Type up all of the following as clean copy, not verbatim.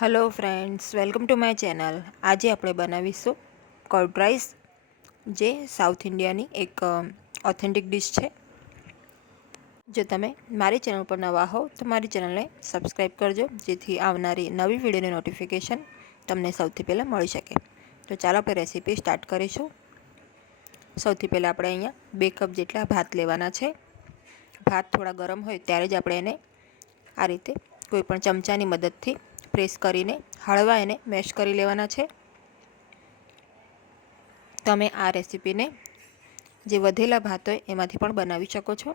Hello friends, welcome to my channel. आज આપણે બનાવીશું કર્ડ રાઈસ, જે સાઉથ ઇન્ડિયાની એક ઓથેન્ટિક ડિશ છે। જો તમે મારી ચેનલ પર નવા હો તો મારી ચેનલને સબસ્ક્રાઈબ કરજો, જેથી આવનારી નવી વિડીયોની નોટિફિકેશન તમને સૌથી પહેલાં મળી શકે। તો ચાલો આપણે રેસીપી સ્ટાર્ટ કરીશું। સૌથી પહેલાં આપણે અહીંયા 2 કપ જેટલા ભાત લેવાના છે। ભાત થોડા ગરમ હોય ત્યારે જ આપણે એને આ રીતે કોઈપણ ચમચાની મદદથી પ્રેસ કરીને હળવા એને મેશ કરી લેવાના છે। તમે આ રેસીપીને જે વધેલા ભાત હોય એમાંથી પણ બનાવી શકો છો।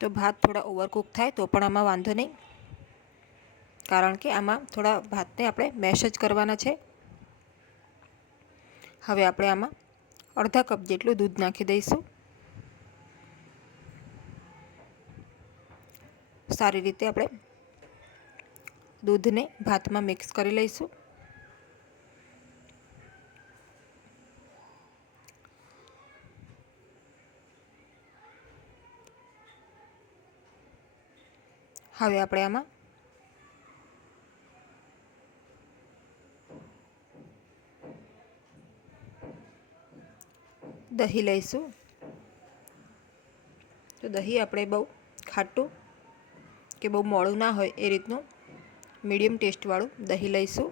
તો ભાત થોડા ઓવરકુક થાય તો પણ આમાં વાંધો નહીં, કારણ કે આમાં થોડા ભાતને આપણે મેશ જ કરવાના છે। હવે આપણે આમાં અડધા કપ જેટલું દૂધ નાખી દઈશું। સારી રીતે આપણે દૂધને ભાતમાં મિક્સ કરી લઈશું। હવે આપણે આમાં દહીં લઈશું। તો દહીં આપણે બહુ ખાટું કે બહુ મોળું ના હોય એ રીતનું મીડિયમ ટેસ્ટવાળું દહીં લઈશું।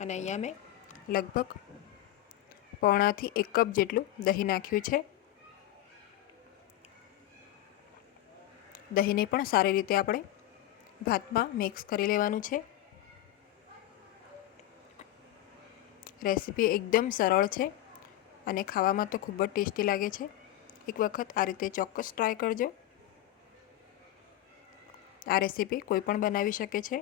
અને અહીંયા મેં લગભગ પૌણાથી 1 કપ જેટલું દહીં નાખ્યું છે। દહીંને પણ સારી રીતે આપણે ભાતમાં મિક્સ કરી લેવાનું છે। રેસીપી એકદમ સરળ છે અને ખાવામાં તો ખૂબ જ ટેસ્ટી લાગે છે। એક વખત આ રીતે ચોક્કસ ટ્રાય કરજો। આ રેસીપી કોઈ પણ બનાવી શકે છે।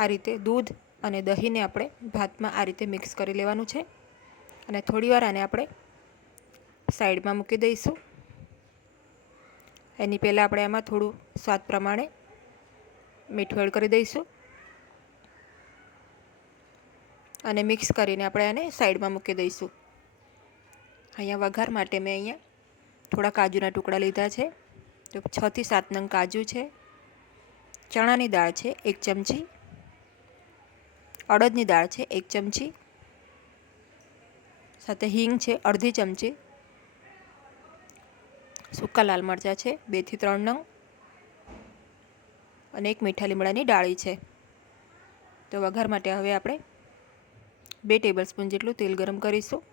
આ રીતે દૂધ અને દહીંને આપણે ભાતમાં આ રીતે મિક્સ કરી લેવાનું છે અને થોડીવાર આને આપણે સાઈડમાં મૂકી દઈશું। એની પહેલાં આપણે આમાં થોડું સ્વાદ પ્રમાણે મીઠું એડ કરી દઈશું અને મિક્સ કરીને આપણે આને સાઈડમાં મૂકી દઈશું। અહીંયા વઘાર માટે મેં અહીંયા થોડા કાજુના ટુકડા લીધા છે। તો 6 થી 7 નંગ કાજુ છે, ચણાની દાળ છે 1 ચમચી, અડદની દાળ છે 1 ચમચી, સાથે હિંગ છે અડધી ચમચી, સૂકા લાલ મરચાં છે 2 થી 3 નંગ અને 1 મીઠા લીમડાની ડાળી છે। તો વઘાર માટે હવે આપણે 2 ટેબલસ્પૂન જેટલું તેલ ગરમ કરીશું।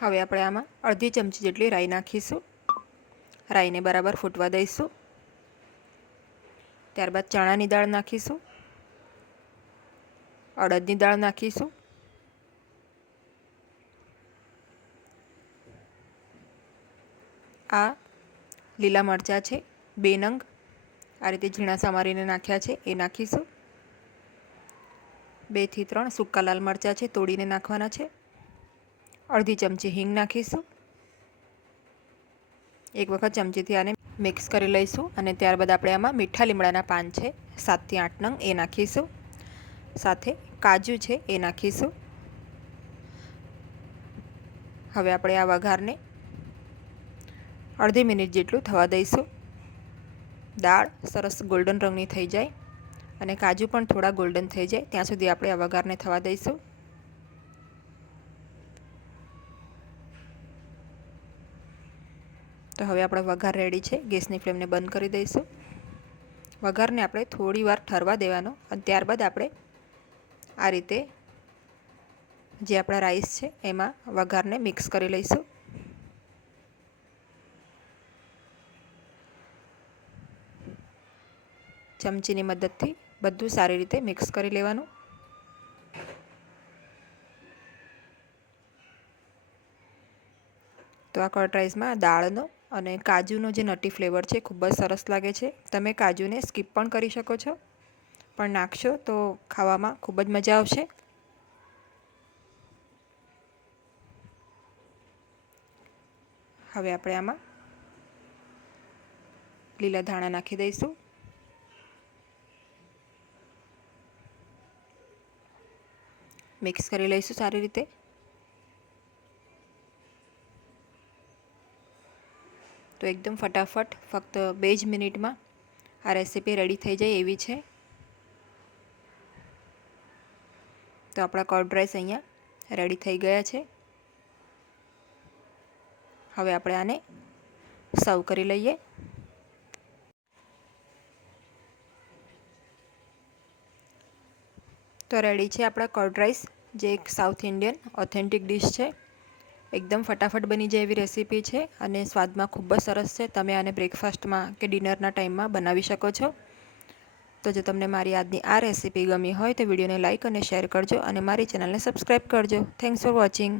હવે આપણે આમાં અડધી ચમચી જેટલી રાઈ નાખીશું। રાઈને બરાબર ફૂટવા દઈશું। ત્યારબાદ ચણાની દાળ નાખીશું, અડદની દાળ નાખીશું, આ લીલા મરચાં છે 2 નંગ આ રીતે ઝીણા સમારીને નાખ્યા છે એ નાખીશું। 2 થી 3 સૂકા લાલ મરચાં છે, તોડીને નાખવાના છે। અડધી ચમચી હિંગ નાખીશું। એક વખત ચમચીથી આને મિક્સ કરી લઈશું અને ત્યારબાદ આપણે આમાં મીઠા લીમડાના પાન છે 7 થી 8 નંગ એ નાખીશું। સાથે કાજુ છે એ નાખીશું। હવે આપણે આ વઘારને અડધી મિનિટ જેટલું થવા દઈશું। દાળ સરસ ગોલ્ડન રંગની થઈ જાય અને કાજુ પણ થોડા ગોલ્ડન થઈ જાય ત્યાં સુધી આપણે આ વઘારને થવા દઈશું। તો હવે આપણો વઘાર રેડી છે। ગેસની ફ્લેમને બંધ કરી દઈશું। વઘારને આપણે થોડી વાર ઠરવા દેવાનો અને ત્યારબાદ આપણે આ રીતે જે આપણા રાઈસ છે એમાં વઘારને મિક્સ કરી લઈશું। ચમચીની મદદથી બધું સારી રીતે મિક્સ કરી લેવાનું। તો આ કર્ડ રાઈસમાં દાળનો અને કાજુનો જે નટી ફ્લેવર છે ખૂબ જ સરસ લાગે છે। તમે કાજુને સ્કીપ પણ કરી શકો છો, પણ નાખશો તો ખાવામાં ખૂબ જ મજા આવશે। હવે આપણે આમાં લીલા ધાણા નાખી દઈશું। મિક્સ કરી લઈશું સારી રીતે। તો એકદમ ફટાફટ ફક્ત 2 જ મિનિટમાં આ રેસીપી રેડી થઈ જાય એવી છે. તો આપણા કર્ડ રાઈસ અહીંયા રેડી થઈ ગયા છે. હવે આપણે આને સર્વ કરી લઈએ. તો રેડી છે આપણા કર્ડ રાઈસ, જે એક સાઉથ ઇન્ડિયન ઓથેન્ટિક ડિશ છે. એકદમ ફટાફટ બની જાય એવી રેસીપી છે અને સ્વાદમાં ખૂબ જ સરસ છે. તમે આને બ્રેકફાસ્ટમાં કે ડિનરના ટાઈમમાં બનાવી શકો છો. તો જો તમને મારી આજની આ રેસીપી ગમી હોય તો વિડીયોને લાઇક અને શેર કરજો અને મારી ચેનલને સબસ્ક્રાઈબ કરજો. Thanks for watching.